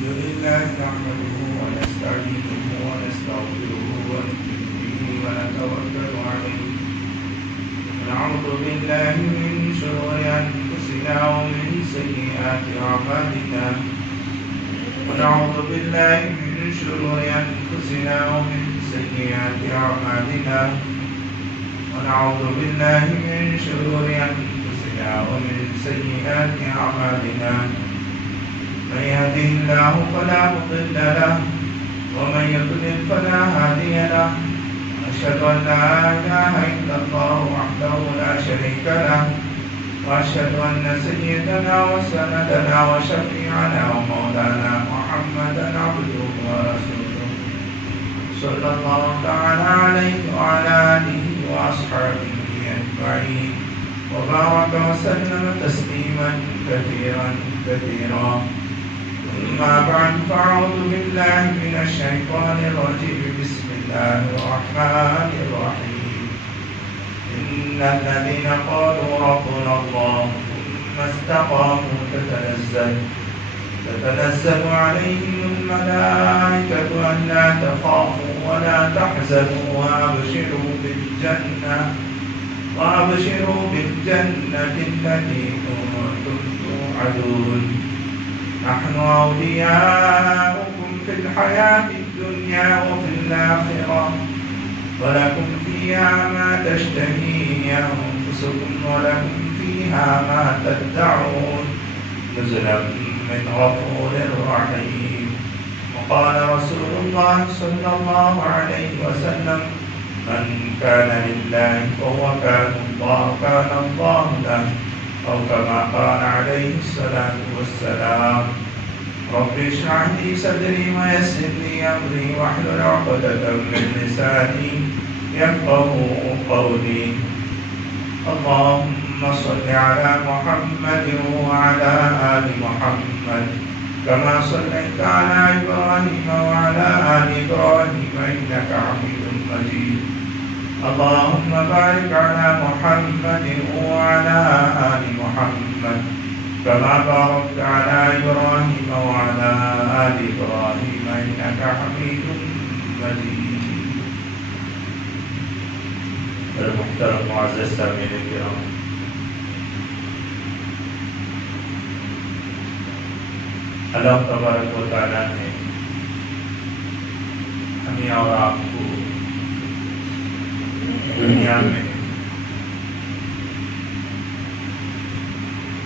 الحمد لله نحمده ونستعينه ونستغفره ونؤمن به ونتوكل عليه ونعوذ بالله من شرور أنفسنا ومن سيئات أعمالنا ونعوذ بالله من شرور أنفسنا ومن سيئات أعمالنا ونعوذ بالله من شرور أنفسنا ومن سيئات أعمالنا من يهده الله فلا مضل له ومن يضلل فلا هادي له أشهد أن لا إله إلا الله وحده لا شريك له وأشهد أن سيدنا وسندنا وشفيعنا ومولانا محمدا عبده ورسوله صلى الله تعالى عليه وعلى آله وأصحابه أجمعين وبارك وسلم تسليما كثيرا كثيرا أما بعد فأعوذ بالله من الشيطان الرجيم بسم الله الرحمن الرحيم إن الذين قالوا ربنا الله ثم استقاموا تتنزل عليهم الملائكة ألا تخافوا ولا تحزنوا وأبشروا بالجنة التي كنتم توعدون نحن أولياؤكم في الحياة الدنيا وفي الآخرة ولكم فيها ما تشتهي أنفسكم ولكم فيها ما تدعون نزلا من غفور رحيم وقال رسول الله صلى الله عليه وسلم من كان لله فهو كان الله له أو كما قال عليه الصلاة والسلام رب اشرح لي صدري ويسر لي أمري واحلل عقدة من لساني يفقهوا قولي اللهم صل على محمد وعلى آل محمد كما صليت على إبراهيم وعلى آل إبراهيم إنك حميد مجيد اللهم بارك على محمد وعلى آل محمد كما باركت على إبراهيم وعلى آل إبراهيم إنك حميد مجيد. المحترم معزز سامعین الکرام، اللہ تبارک و تعالیٰ نے ہمیں اور آپ کو دنیا میں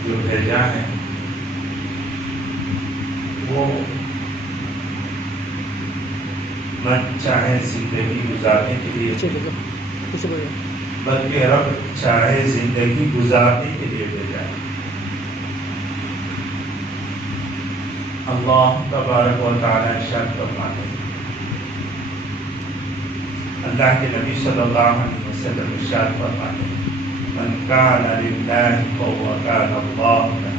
جو بھیجا ہے وہ من چاہے زندگی گزارنے کے لیے بلکہ رب چاہے زندگی گزارنے کے لیے بھیجا ہے. اللہ تبارک و تعالیٰ ارشاد فرماتے ہیں، اللہ کے نبی صلی اللہ علیہ وسلم ارشاد فرماتے ہیں من کان للہ فہو کان اللہ لہ.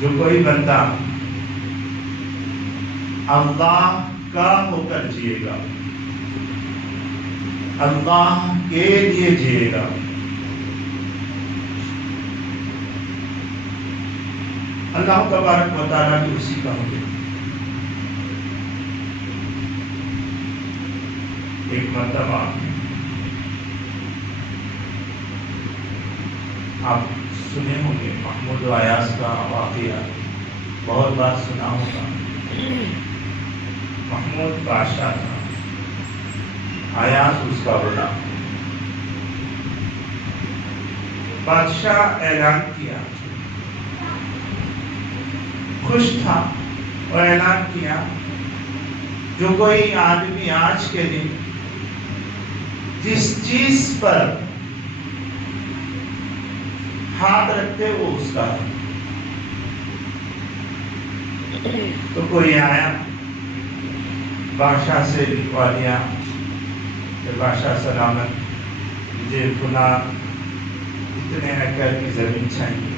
جو کوئی بندہ اللہ کا ہو کر جیے گا، اللہ کے لیے جیے گا، اللہ تبارک و تعالیٰ بھی اسی کا ہو گیا. ایک مرتبہ آپ سنے ہوں گے محمود و ایاز کا واقعہ، بہت بار سنا ہوگا. محمود بادشاہ تھا، ایاز اس کا بڑا. بادشاہ اعلان کیا، خوش تھا اور اعلان کیا جو کوئی آدمی آج کے دن جس چیز پر ہاتھ رکھتے وہ اس کا ہے. تو کوئی آیا بادشاہ سے لکھوا دیا کہ بادشاہ سلامت مجھے فلاں اتنے ایکڑ کی زمین چاہیے.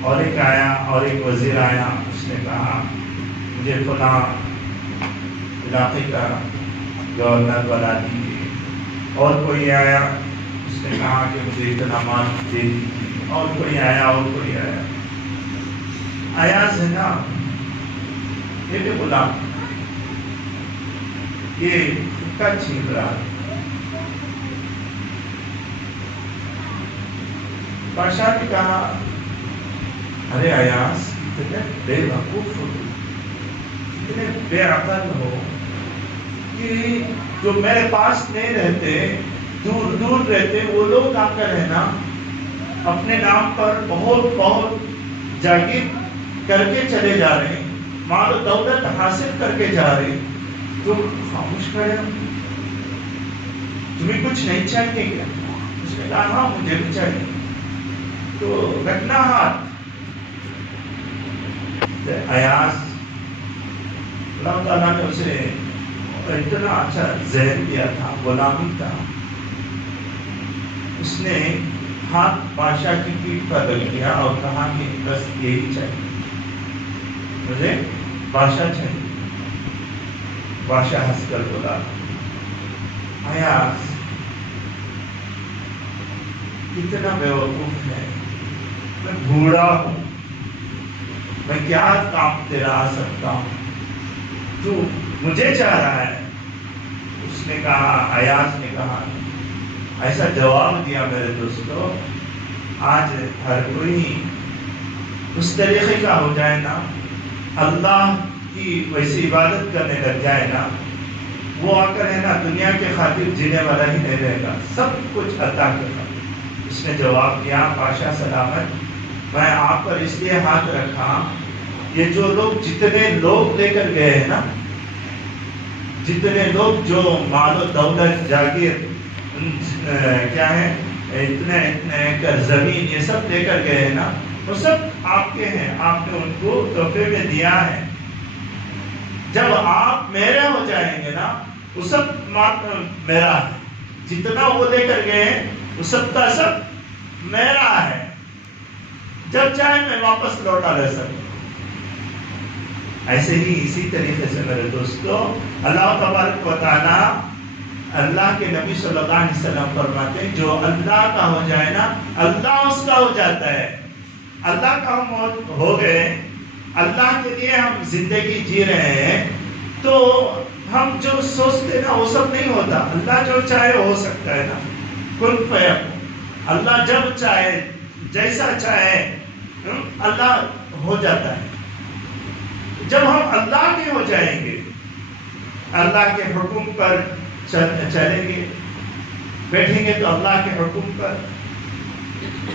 اور ایک آیا اور ایک وزیر آیا، اس نے کہا مجھے فلاں علاقے کا گورنر بنا دیجیے. اور کوئی آیا، اس نے کہا کہ مجھے اتنا مال دے دیجیے. اور کوئی آیا اور کوئی آیا. ایاز ہے نا، یہ بھی غلام، یہ کا چھین رہا ہے۔ بادشاہ نے کہا ارے ایاز اتنے بے وقوف ہو، اتنے بے عقل ہو کہ جو میرے پاس نہیں رہتے، دور دور رہتے، وہ لوگ آ کر ہے نا اپنے نام پر بہت بہت جاگیر کر کے چلے جا رہے ہیں، مال و دولت حاصل کر کے جا رہے ہیں، تم خاموش کھڑے ہو، تمہیں کچھ نہیں چاہیے کیا؟ اس نے کہا ہاں مجھے بھی چاہیے، تو رکھنا ہاتھ۔ ایاز اللہ تعالیٰ نے اسے اتنا اچھا ذہن دیا تھا، غلامی تھا، اس نے ہاتھ بادشاہ کی پیٹھ پر رکھ دیا اور کہا کہ بس یہی چاہیے، مجھے بادشاہ چاہیے۔ بادشاہ ہنس کر بولا ایاز کتنا بیوقوف ہے، میں بوڑھا ہوں، میں کیا کام تیرا آ سکتا ہوں، تو مجھے چاہ رہا ہے۔ اس نے کہا، ایاز نے کہا، ایسا جواب دیا میرے دوستو، آج ہر کوئی اس طریقے کا ہو جائے نا، اللہ کی ویسی عبادت کرنے لگ جائے نا، وہ آ کر ہے نا دنیا کے خاطر جینے والا ہی نہیں رہے گا، سب کچھ عطا کے خاطر۔ اس نے جواب دیا بادشاہ سلامت، میں آپ پر اس لیے ہاتھ رکھا، یہ جو لوگ جتنے لوگ لے کر گئے ہیں نا، جتنے لوگ جو مال و دولت جاگیر کیا ہے اتنے ایکڑ زمین یہ سب لے کر گئے ہیں نا، وہ سب آپ کے ہیں، آپ نے ان کو تحفے میں دیا ہے۔ جب آپ میرے ہو جائیں گے نا، وہ سب میرا ہے، جتنا وہ لے کر گئے ہیں وہ سب کا سب میرا ہے، جب چاہے میں واپس لوٹا لے سکوں۔ ایسے ہی اسی طریقے سے میرے دوستو اللہ تبارک و تعالی، اللہ کے نبی صلی اللہ علیہ وسلم فرماتے ہیں جو اللہ کا ہو جائے نا، اللہ اس کا ہو جاتا ہے۔ اللہ کا ہم ہو گئے، اللہ کے لیے ہم زندگی جی رہے ہیں، تو ہم جو سوچتے نا وہ سب نہیں ہوتا، اللہ جو چاہے ہو سکتا ہے نا، کن فیکون، اللہ جب چاہے جیسا چاہے اللہ ہو جاتا ہے۔ جب ہم اللہ کے ہو جائیں گے، اللہ کے حکم پر چلیں گے، بیٹھیں گے تو اللہ کے حکم پر،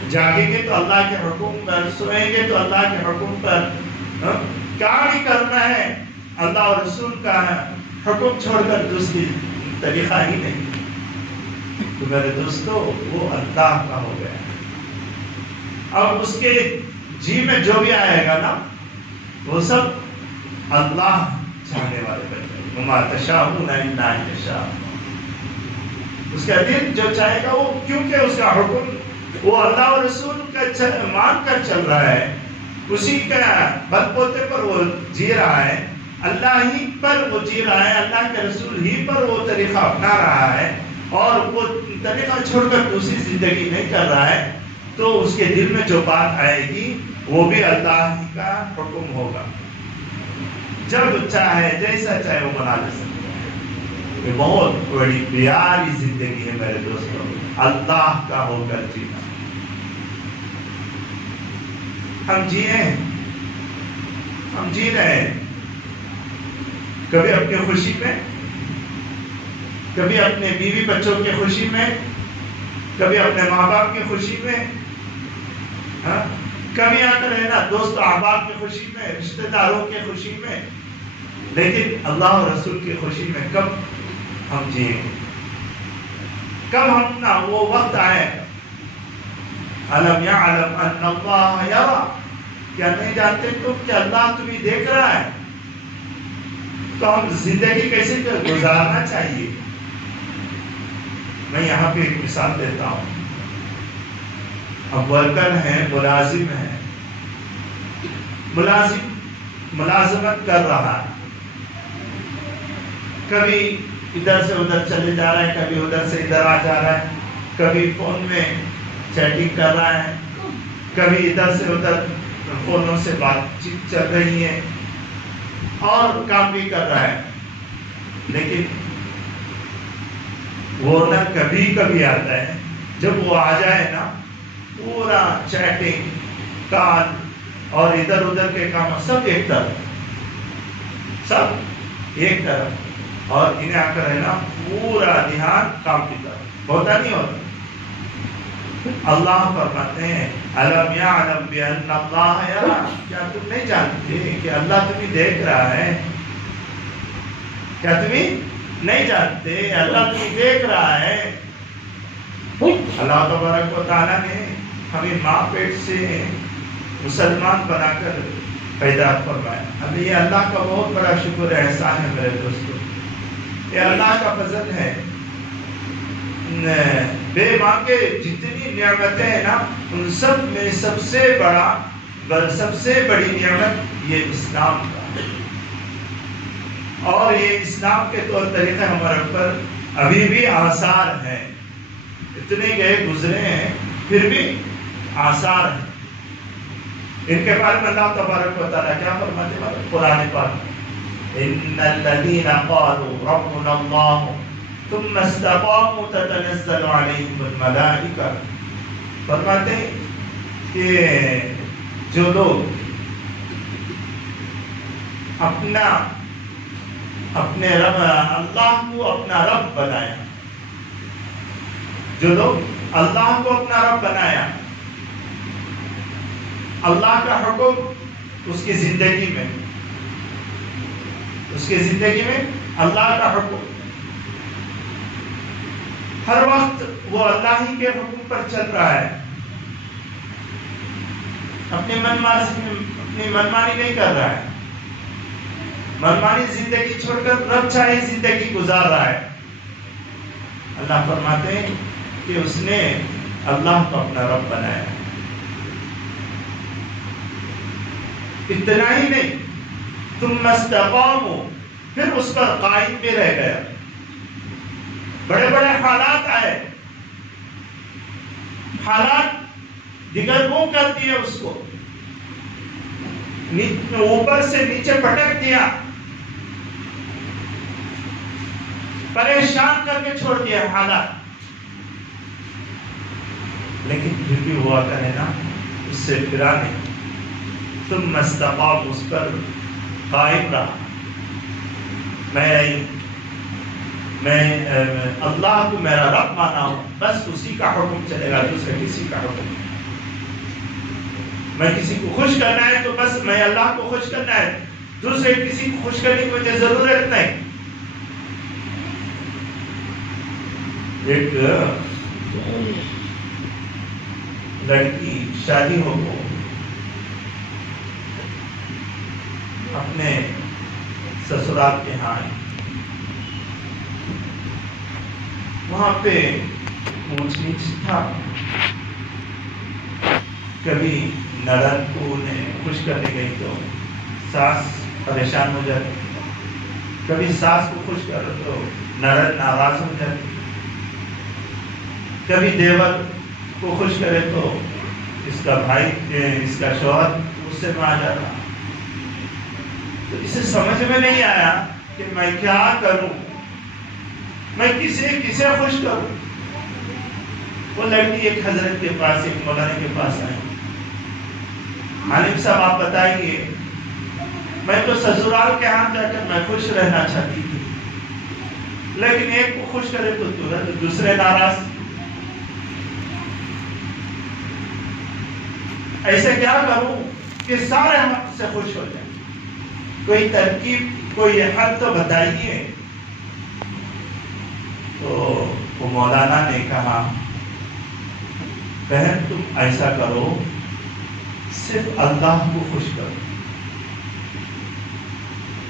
جاگیں گے تو اللہ کے حکم پر، سوئیں گے تو اللہ کے حکم پر، کام ہی کرنا ہے اللہ اور رسول کا حکم چھوڑ کر دوسری طریقہ ہی نہیں، تو میرے دوستو وہ اللہ کا ہو گیا۔ اب اس کے جی میں جو بھی آئے گا نا، وہ سب اللہ چاہنے والے بنتے ہیں، وما تشاءون الا ان یشاء، اس کا دل جو چاہے گا وہ، کیونکہ اس کا حکم وہ اللہ اور رسول کا مان کر چل رہا ہے، اسی کا بل بوتے پر وہ جی رہا ہے، اللہ ہی پر وہ جی رہا ہے، اللہ کے رسول ہی پر وہ طریقہ اپنا رہا ہے، اور وہ طریقہ چھوڑ کر دوسری زندگی نہیں کر رہا ہے، تو اس کے دل میں جو بات آئے گی وہ بھی اللہ ہی کا حکم ہوگا، جب چاہے جیسا چاہے وہ بنا لے سکتا ہے۔ یہ بہت بڑی پیاری زندگی ہے میرے دوستوں، اللہ کا ہو کر جینا۔ ہم جیے، ہم جی رہے ہیں، کبھی اپنی خوشی میں، کبھی اپنے بیوی بچوں کی خوشی میں، کبھی اپنے ماں باپ کی خوشی میں، کبھی آ کر ہے نا دوست احباب کی خوشی میں، رشتہ داروں کی خوشی میں، لیکن اللہ اور رسول کی خوشی میں کب ہم جئیں، کب ہم نا وہ وقت آئے، الم یعلم ان اللہ یرا، کیا نہیں جانتے تم کہ اللہ تمہیں دیکھ رہا ہے؟ تو ہم زندگی کیسے گزارنا چاہیے؟ میں یہاں پہ ایک مثال دیتا ہوں۔ اب ورکر ہیں، ملازم ہیں، ملازم ملازمت کر رہا ہے، کبھی ادھر سے ادھر چلے جا رہا ہے، کبھی ادھر سے ادھر آ جا رہا ہے، کبھی فون میں چیٹنگ کر رہا ہے، کبھی ادھر سے ادھر فونوں سے بات چیت چل رہی ہے اور کام بھی کر رہا ہے، لیکن وہ نہ کبھی کبھی آتا ہے، جب وہ آ جائے نا پورا چیٹنگ کال اور ادھر ادھر کے کام سب ایک طرف، اور انہیں آ کر ہے نا پورا دھیان کام کی طرف ہوتا نہیں ہوتا۔ اللہ فرماتے ہیں الم یعلم بان اللہ یرا، کیا تم نہیں جانتے کہ اللہ تمہیں دیکھ رہا ہے؟ کیا تمہیں نہیں جانتے اللہ تمہیں دیکھ رہا ہے؟ اللہ تبارک و تعالیٰ نے ہمیں ماں پیٹ سے مسلمان بنا کر پیدا فرمایا۔ اب یہ اللہ کا بہت بڑا شکر ہے، احسان ہے میرے دوستو، یہ اللہ کا فضل ہے۔ بے ماں کے جتنی نعمتیں ہیں نا، ان سب میں سب سے بڑی نعمت یہ اسلام کا ہے، اور یہ اسلام کے طور طریقے ہمارے اوپر ابھی بھی آثار ہیں، اتنے گئے گزرے ہیں پھر بھی آثار ہیں۔ ان کے بارے میں اللہ تبارک و تعالیٰ کیا فرماتے ہیں قرآن پاک؟ ان الذین قالوا ربنا اللہ ثم استقاموا تتنزل علیہم الملائکہ، فرماتے ہیں کہ جو لوگ اپنے رب اللہ کو اپنا رب بنایا، جو لوگ اللہ کو اپنا رب بنایا، اللہ کا حکم اس کی زندگی میں اللہ کا حکم ہر وقت وہ اللہ ہی کے حکم پر چل رہا ہے، اپنی منمانی نہیں کر رہا ہے، منمانی زندگی چھوڑ کر رب چاہے زندگی گزار رہا ہے۔ اللہ فرماتے ہیں کہ اس نے اللہ کو اپنا رب بنایا۔ اتنا ہی نہیں، ثم استقاموا، پھر اس پر قائم بھی رہ گیا۔ بڑے بڑے حالات آئے، حالات دگرگوں کر دیے، اس کو اوپر سے نیچے پٹک دیا، پریشان کر کے چھوڑ دیا حالات، لیکن پھر بھی ہوا کرے نا اس سے پھرا نہیں۔ ثم استقام، اس پر قائم رہا۔ میں اللہ کو میرا رب مانا ہوں، بس اسی کا حکم چلے گا، دوسرے کسی کا حکم نہیں۔ میں کسی کو خوش کرنا ہے تو بس میں اللہ کو خوش کرنا ہے، دوسرے کسی کو خوش کرنے کی مجھے ضرورت نہیں۔ ایک لڑکی شادی ہو کو اپنے سسرال کے ہاں آئی، وہاں پہ اونچ نیچ تھا، کبھی نرد کو انہیں خوش کرنے گئی تو ساس پریشان ہو جاتی، کبھی ساس کو خوش کرو تو نرد ناراض ہو جاتی، کبھی دیور کو خوش کرے تو اس کا بھائی اس کا شوہر غصے میں آ جاتا۔ تو اسے سمجھ میں نہیں آیا کہ میں کیا کروں، میں کسے خوش کروں۔ وہ لڑکی ایک حضرت کے پاس، ایک مولانا کے پاس آئی، عالم صاحب آپ بتائیے، میں تو سسرال کے ہاں جا کر میں خوش رہنا چاہتی تھی، لیکن ایک کو خوش کرے تو ترنت دوسرے ناراض، ایسے کیا کروں کہ سارے ہم سے خوش ہو جائیں؟ کوئی ترکیب، کوئی حل تو بتائیے۔ تو وہ مولانا نے کہا بہن تم ایسا کرو، صرف اللہ کو خوش کرو،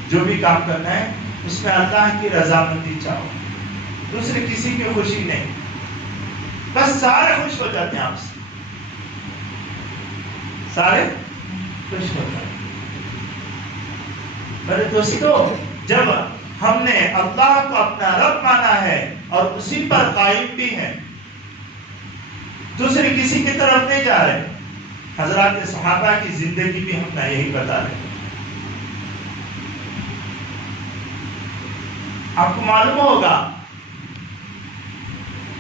جو بھی کام کرنا ہے اس میں اللہ کی رضامندی چاہو، دوسرے کسی کی خوشی نہیں، بس سارے خوش ہو جاتے ہیں، آپ سے سارے خوش ہو جاتے ہیں۔ میرے دوستو، جب ہم نے اللہ کو اپنا رب مانا ہے اور اسی پر قائم بھی ہے، دوسرے کسی کی طرف نہیں جا رہے، حضرات صحابہ کی زندگی بھی ہم نہ یہی بتا رہے ہیں. آپ کو معلوم ہوگا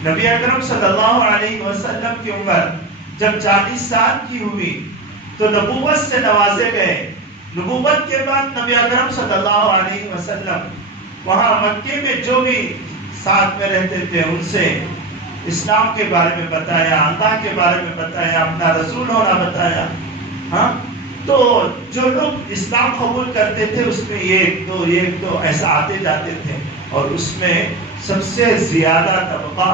نبی اکرم صلی اللہ علیہ وسلم کی عمر جب 40 سال کی ہوئی تو نبوت سے نوازے گئے. نبوت کے بعد نبی اکرم صلی اللہ علیہ وسلم وہاں مکے میں جو بھی ساتھ میں رہتے تھے ان سے اسلام کے بارے میں بتایا، اللہ کے بارے میں بتایا، اپنا رسول ہونا بتایا. ہاں تو جو لوگ اسلام قبول کرتے تھے اس میں ایک دو ایسا آتے جاتے تھے، اور اس میں سب سے زیادہ طبقہ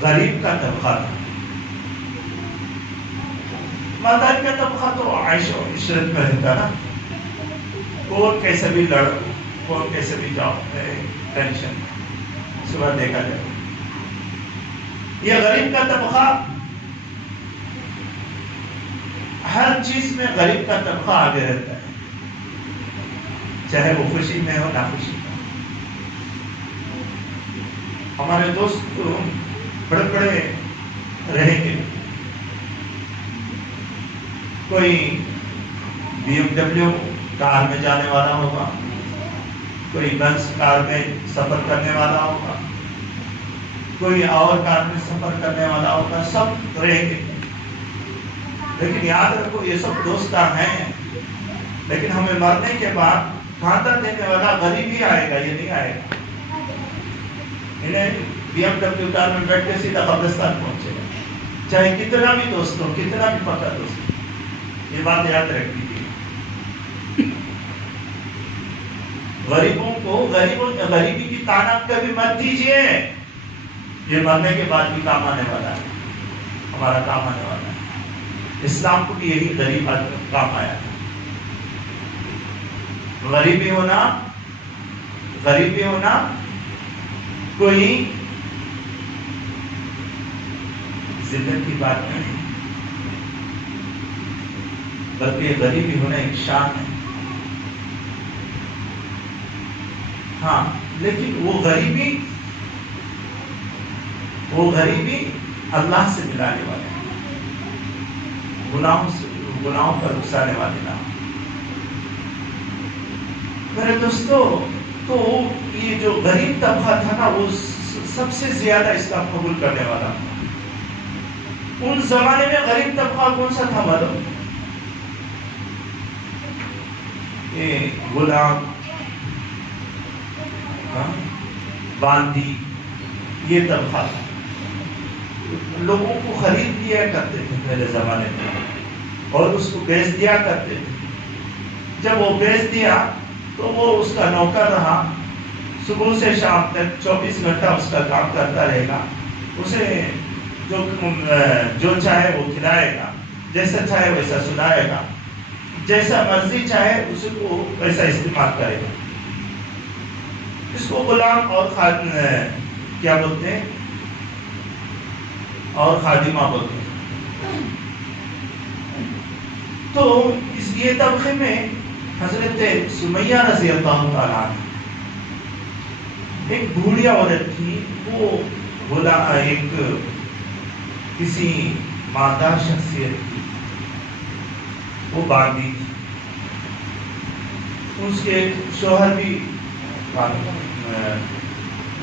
غریب کا طبقہ تھا. مالدار کا طبقہ تو عیش و عشرت میں رہتا نا، کون کیسے بھی لڑ، کون کیسے بھی جاؤ، ٹینشن صبح دیکھا جائے. یہ غریب کا طبقہ ہر چیز میں غریب کا طبقہ آگے رہتا ہے، چاہے وہ خوشی میں ہو نہ خوشی میں. ہمارے دوست بڑے بڑے رہیں گے، کوئی BMW کار میں جانے والا ہوگا، کوئی بنس کار میں سفر کرنے والا ہوگا، کوئی اور کار میں سفر کرنے والا ہوگا، سب رہیں گے. لیکن یاد رکھو یہ سب دوستان ہیں، لیکن ہمیں مرنے کے بعد کھاتا دینے والا غریب ہی آئے گا، یہ نہیں آئے گا. انہیں BMW کار میں بیٹھ کے سیدھا قبرستان پہنچے گا، چاہے کتنا بھی دوست ہو، کتنا بھی پکا دوست ہو. یہ بات یاد رکھ دیجیے. غریبوں کو غریبی کی تعریف کبھی مت دیجیے. یہ مرنے کے بعد بھی کام آنے والا ہے، ہمارا کام آنے والا ہے. اسلام کو بھی یہی غریب کام آیا ہے. غریبی ہونا کوئی ذلت کی بات نہیں، بلکہ غریبی ہونا ایک شان ہے. ہاں لیکن وہ غریبی اللہ سے ملانے والے ہیں، گناہوں پر اکسانے والے نہ. میرے دوستو، تو یہ جو غریب طبقہ تھا نا وہ سب سے زیادہ اسلام قبول کرنے والا تھا. ان زمانے میں غریب طبقہ کون سا تھا معلوم؟ غلام، باندی، یہ طبقہ تھا. لوگوں کو خرید لیا کرتے تھے پہلے زمانے میں اور اس کو بیچ دیا کرتے تھے. جب وہ بیچ دیا تو وہ اس کا نوکر رہا، صبح سے شام تک 24 گھنٹہ اس کا کام کرتا رہے گا. اسے جو چاہے وہ کھلائے گا، جیسا چاہے ویسا سنائے گا، جیسا مرضی چاہے اس کو ویسا استعمال کرے گا. اس کو غلام اور کیا بولتے ہیں، اور خادمہ بولتے ہیں. تو یہ طبقے میں حضرت سمیہ رضی اللہ تعالیٰ عنہ ایک بوڑھیا عورت تھی. وہ ایک کسی مالدار شخصیت تھی، وہ باندی تھی. اس کے شوہر بھی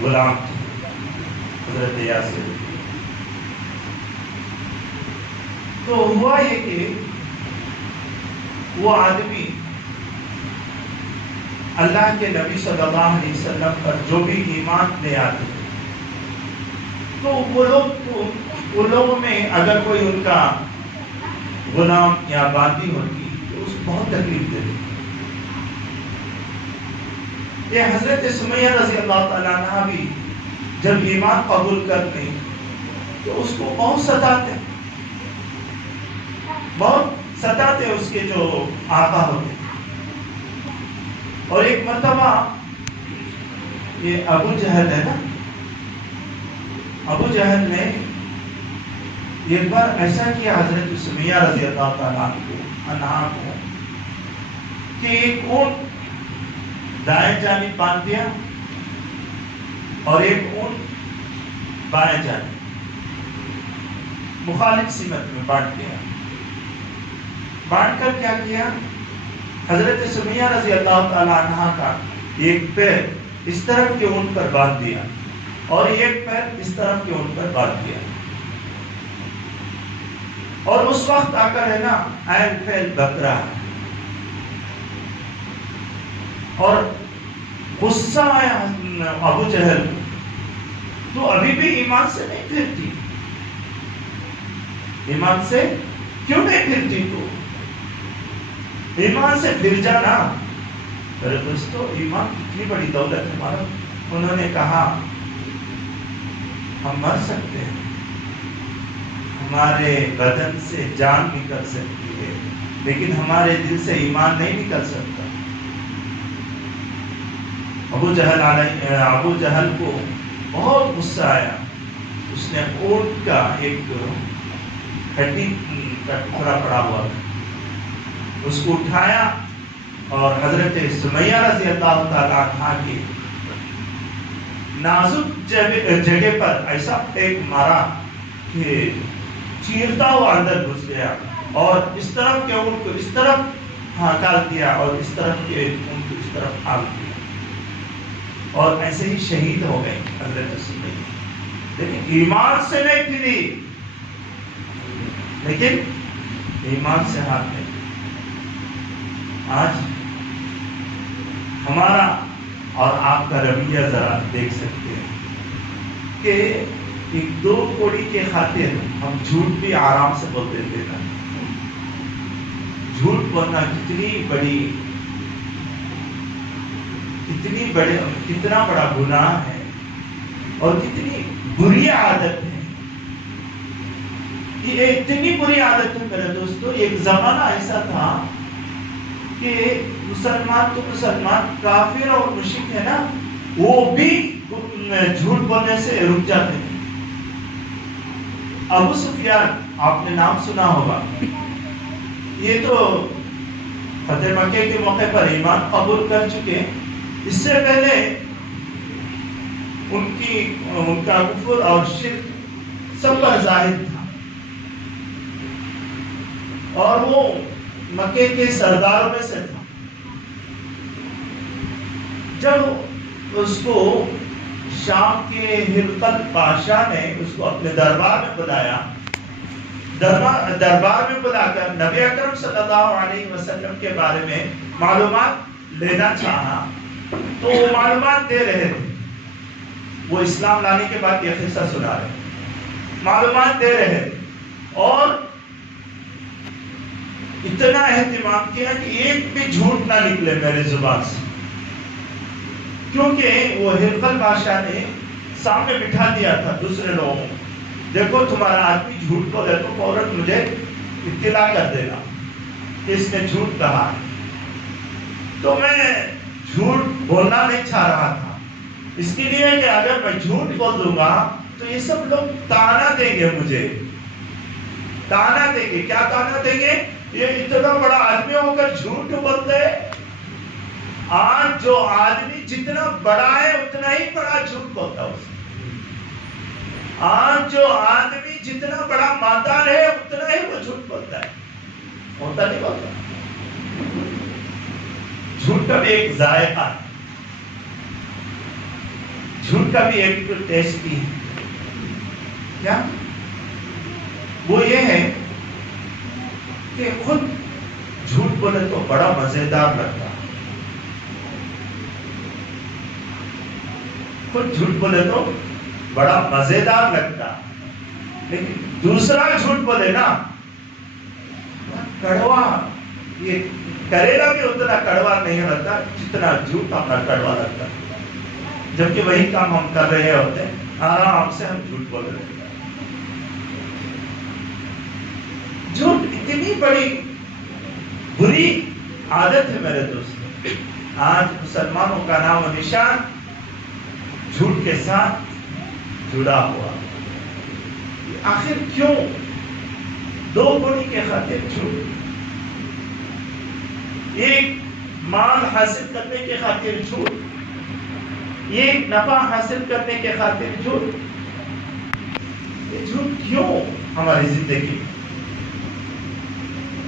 غلام تھے، حضرت یاسر. تو ہوا یہ کہ وہ آدمی اللہ کے نبی صلی اللہ علیہ وسلم پر جو بھی ایمان لے آتے تھے تو وہ لوگوں میں اگر کوئی ان کا غلام یا باندی ہوتی تو اس کو بہت تکلیف دیتی. یہ حضرت سمیہ رضی اللہ تعالیٰ عنہ بھی جب ایمان قبول کرتے تو اس کو بہت ستاتے اس کے جو آقا ہوتے. اور ایک مرتبہ یہ ابو جہل ہے نا، ابو جہل نے ایک بار ایسا کیا حضرت سمیہ رضی اللہ تعالیٰ عنہ کو کہ ایک اونٹ دائیں جانب باندھ دیا اور ایک اونٹ بائیں جانب مخالف سمت میں بانٹ دیا. بانٹ کر کیا کیا؟ حضرت سمیہ رضی اللہ تعالی عنہ کا ایک پیر اس طرف کے اونٹ پر باندھ دیا اور ایک پیر اس طرف کے اونٹ پر باندھ دیا، اور اس وقت آ کر ہے نا عین فعل بکرا، اور غصہ آیا ابو جہل، تو ابھی بھی ایمان سے نہیں پھرتی، ایمان سے کیوں نہیں پھرتی؟ تو ایمان سے پھر جانا۔ میرے دوستو، ایمان کتنی بڑی دولت ہے ہمارا۔ انہوں نے کہا ہم مر سکتے ہیں، ہمارے بدن سے جان نکل سکتی ہے، لیکن ہمارے دل سے ایمان نہیں نکل سکتا۔ ابو جہل کو بہت غصہ آیا، اس نے اونٹ کا ایک ہڈی کا ٹکڑا پڑا ہوا تھا، اس کو اٹھایا اور حضرت سمیہ رضی اللہ تعالی عنہ کی نازک جگہ پر ایسا پھینک مارا کہ چیرتا ہوا اندر گھس گیا، اور اس طرف کے اونٹ کو اس طرف ہاکال دیا اور اس طرف کے اونٹ کو اس طرف ہاک دیا، اور ایسے ہی شہید ہو گئے حضرت سمیہ۔ لیکن ایمان سے نہیں پھری، لیکن ایمان سے ہاتھ نہیں۔ آج ہمارا اور آپ کا رویہ ذرا دیکھ سکتے ہیں کہ ایک دو کوڑی کے خاطر ہم جھوٹ بھی آرام سے بول دیتے ہیں۔ جھوٹ بولنا کتنا بڑا گناہ ہے اور کتنی بری عادت ہے۔ یہ اتنی بری عادت ہے میرے دوستو۔ ایک زمانہ ایسا تھا کہ مسلمان کافر اور مشرک ہے نا، وہ بھی جھوٹ بولنے سے رک جاتے ہیں۔ ابو سفیان، آپ نے نام سنا ہوگا، یہ تو فتح مکہ کے موقع پر ایمان قبول کر چکے، اس سے پہلے ان کا کفر اور شرک سب پر ظاہر تھا، اور وہ مکے کے سرداروں میں سے تھا۔ جب اس کو شام کے ہرقل بادشاہ نے اس کو اپنے دربار میں بلایا، دربار میں بلا کر نبی اکرم صلی اللہ علیہ وسلم کے بارے میں معلومات لینا چاہا، تو وہ معلومات دے رہے تھے۔ وہ اسلام لانے کے بعد یہ قصہ سنا رہے، معلومات دے رہے تھے، اور اتنا اہتمام کیا کہ ایک بھی جھوٹ نہ نکلے میرے زبان سے، کیونکہ وہ ہرقل بادشاہ نے سامنے بٹھا دیا تھا دوسرے لوگوں کو، دیکھو تمہارا آدمی جھوٹ بولے تو فوراً مجھے اطلاع کر دینا کہ اس نے جھوٹ کہا۔ تو میں جھوٹ بولنا نہیں چاہ رہا تھا، اس کے لیے کہ اگر میں جھوٹ بول دوں گا تو یہ سب لوگ تانا دیں گے، مجھے تانا دیں گے۔ کیا تانا دیں گے؟ یہ اتنا بڑا آدمی ہو کر جھوٹ بولتے۔ آج جو آدمی جتنا بڑا ہے اتنا ہی بڑا جھوٹ بولتا ہے۔ آج جو آدمی جتنا بڑا مالدار ہے اتنا ہی وہ جھوٹ بولتا ہے، ہوتا نہیں بولتا۔ جھوٹ کا بھی ایک ذائقہ ہے، جھوٹ کا بھی ایک ٹیسٹ بھی ہے۔ کیا وہ یہ ہے کہ خود جھوٹ بولے تو بڑا مزیدار لگتا ہے، خود جھوٹ بولے تو بڑا مزیدار لگتا، لیکن دوسرا جھوٹ بولے نا کڑوا، یہ کریلا بھی اتنا کڑوا نہیں لگتا جتنا جھوٹ اپنا کڑوا لگتا، جبکہ وہی کام ہم کر رہے ہوتے ہیں، آرام سے ہم جھوٹ بول رہے ہیں۔ جھوٹ اتنی بڑی بری عادت ہے میرے دوست۔ آج مسلمانوں کا نام و نشان جھوٹ کے ساتھ جڑا ہوا۔ آخر کیوں؟ دو کوڑی کے خاطر جھوٹ، ایک مال حاصل کرنے کے خاطر جھوٹ، ایک نفع حاصل کرنے کے خاطر جھوٹ۔ یہ جھوٹ کیوں ہماری زندگی میں؟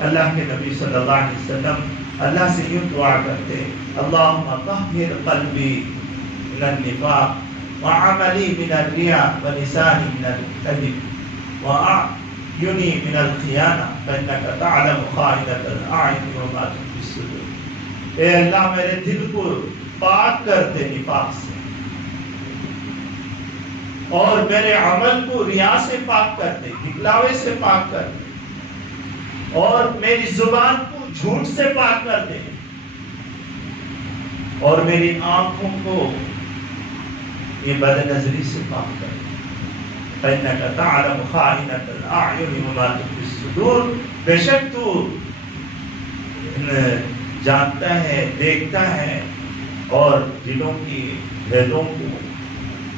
اللہ کے نبی صلی اللہ علیہ وسلم اللہ سے یوں دعا کرتے، اللہم طہر قلبی من النفاق وعملی من الریاء ولسانی من الکذب وأعینی من الخیانہ فإنک تعلم خائنۃ الأعین وما تخفی الصدور۔ اے اللہ میرے دل کو پاک کر دے نفاق سے، اور میرے عمل کو ریا سے پاک کر دے، دکھلاوے سے پاک کر دے، اور میری زبان کو جھوٹ سے پاک کر دے، اور میری آنکھوں کو یہ بد نظری سے پاک کر دے۔ فإنک تعلم خائنۃ الأعین وما تخفی الصدور، بے شک تو جانتا ہے، دیکھتا ہے، اور دلوں کی بھیدوں کو،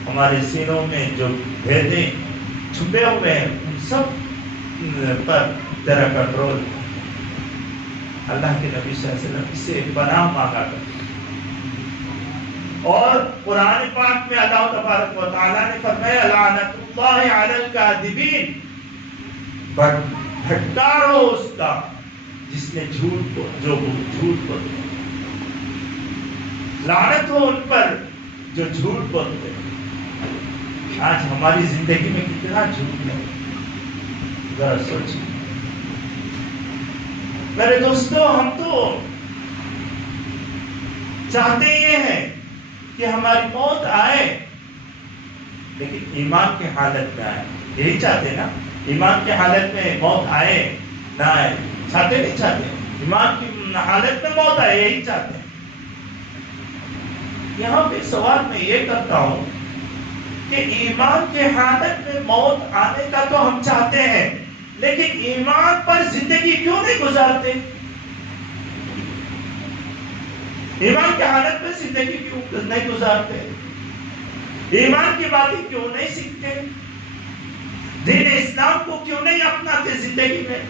ہمارے سینوں میں جو بھیدیں چھپے ہوئے ہیں ان سب پر تیرا کنٹرول ہے۔ اللہ کے نبی صلی اللہ علیہ وسلم اس سے پناہ مانگا کرتے۔ اور قرآن پاک میں اللہ تبارک و تعالیٰ نے فرمایا لعنت اللہ علی الکاذبین، بھٹکار ہو اس کا جس نے جھوٹ بولے، لعنت ہو ان پر جو جھوٹ بولتے ہیں۔ آج ہماری زندگی میں کتنا جھوٹ ہے، ذرا سوچیں میرے دوستو۔ ہم تو چاہتے یہ ہیں کہ ہماری موت آئے لیکن ایمان کی حالت میں آئے، یہی چاہتے نا؟ ایمان کی حالت میں موت آئے نہ آئے، چاہتے نہیں چاہتے؟ ایمان کی حالت میں موت آئے، یہی چاہتے ہیں۔ یہاں پہ سوال میں یہ کرتا ہوں کہ ایمان کے حالت میں موت آنے کا تو ہم چاہتے ہیں، لیکن ایمان پر زندگی کیوں نہیں گزارتے؟ ایمان کی حالت میں زندگی کیوں نہیں گزارتے؟ ایمان کی باتیں کیوں نہیں سیکھتے؟ دین اسلام کو کیوں نہیں اپناتے زندگی میں؟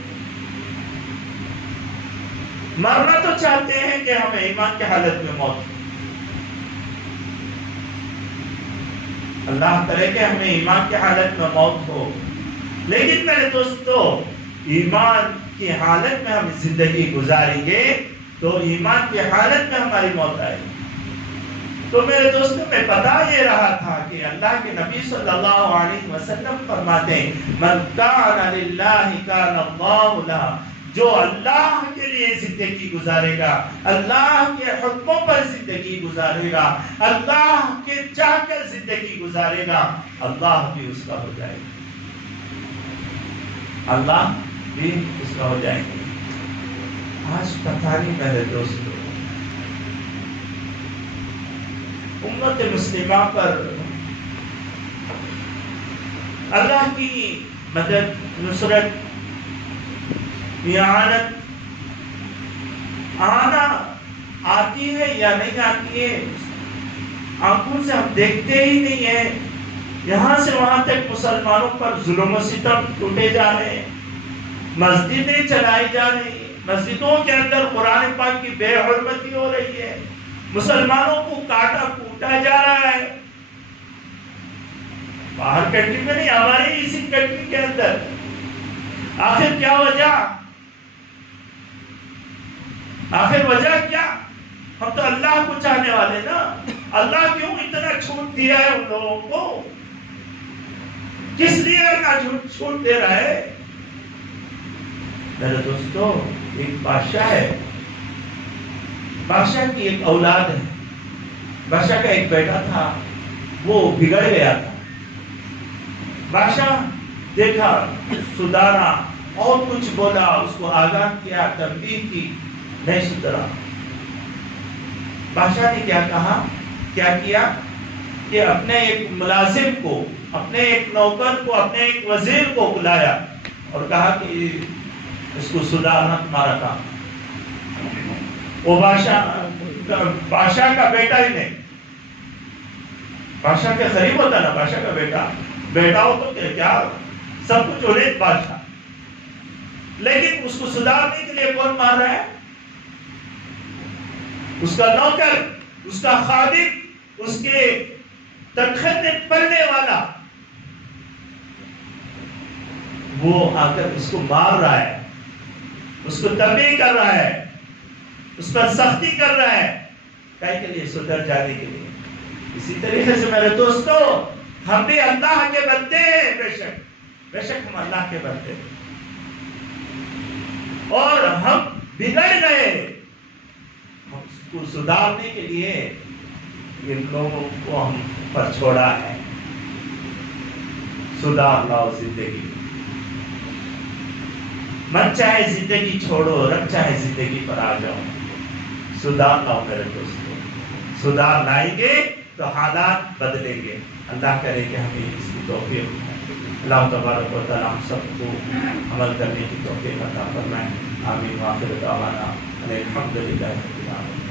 مرنا تو چاہتے ہیں کہ ہمیں ایمان کی حالت میں موت، اللہ کرے کہ ہمیں ایمان کی حالت میں موت ہو، لیکن میرے دوستو ایمان کی حالت میں ہم زندگی گزاریں گے تو ایمان کی حالت میں ہماری موت آئے گی۔ تو میرے دوستوں میں بتا یہ رہا تھا کہ اللہ کے نبی صلی اللہ علیہ وسلم فرماتے ہیں من کان للہ کان اللہ لہ، جو اللہ کے لیے زندگی گزارے گا، اللہ کے حکموں پر زندگی گزارے گا، اللہ کے چاہ کر زندگی گزارے گا، اللہ بھی اس کا ہو جائے گا، اللہ بھی اس کا ہو جائے گا۔ آج پتہ نہیں میرے دوستوں، امت مسلمہ پر اللہ کی مدد، نصرت، اعانت آنا آتی ہے یا نہیں آتی ہے، آنکھوں سے ہم دیکھتے ہی نہیں ہیں۔ یہاں سے وہاں تک مسلمانوں پر ظلم و ستم ٹوٹے جا رہے ہیں، مسجدیں چلائی جا رہی ہیں، مسجدوں کے اندر قرآن پاک کی بے حرمتی ہو رہی ہے، مسلمانوں کو کاٹا کوٹا جا رہا ہے، باہر کنٹری میں نہیں، ہمارے اسی کنٹری کے اندر۔ آخر کیا وجہ؟ آخر وجہ کیا؟ ہم تو اللہ کو چاہنے والے نا، اللہ کیوں اتنا چھوٹ دیا ہے ان لوگوں کو؟ کس لیے اللہ چھوٹ دے رہا ہے؟ میرے دوستو ایک بادشاہ ہے، بادشاہ کی ایک اولاد ہے، بادشاہ کا ایک بیٹا تھا، وہ بگڑ گیا تھا۔ بادشاہ دیکھا، سدھارا، اور کچھ بولا، اس کو آگاہ کیا، تنبیہ کی، نہیں سدھرا۔ بادشاہ نے کیا کہا، کیا کیا کہ اپنے ایک ملازم کو، اپنے ایک نوکر کو، اپنے ایک وزیر کو بلایا اور کہا کہ اس کو سدھارنا تمہارا کام۔ وہ بادشاہ کا بیٹا ہی نہیں، بادشاہ کے قریب ہوتا نا، بادشاہ کا بیٹا ہو تو کیا سب کچھ ہو رہے بادشاہ، لیکن اس کو سدھارنے کے لیے کون مار رہا ہے؟ اس کا نوکر، اس کا خادم، اس کے تنخواہ میں پڑھنے والا، وہ آ کر اس کو مار رہا ہے، اس کو تنبیہ کر رہا ہے، اس پر سختی کر رہا ہے، کہیں کے لیے سدھر جانے کے لیے۔ اسی طریقے سے میرے دوستو، ہم بھی اللہ کے بندے ہیں، بے شک ہم اللہ کے بندے ہیں، اور ہم بگڑ گئے، ہم اس کو سدھارنے کے لیے ان لوگوں کو ہم پر چھوڑا ہے۔ سدھار لاؤ زندگی، من چاہے زندگی چھوڑو، رب چاہے زندگی پر آ جاؤ، سدھار لاؤ میرے دوستو۔ سدھار لائیں گے تو حالات بدلیں گے۔ اللہ کرے کہ ہمیں اس کی توفیق، اللہ تبارک و تعالی ہم سب کو عمل کرنے کی توفیق عطا فرمائے۔ آمین۔ وآخر دعوانا الحمدللہ رب العالمین۔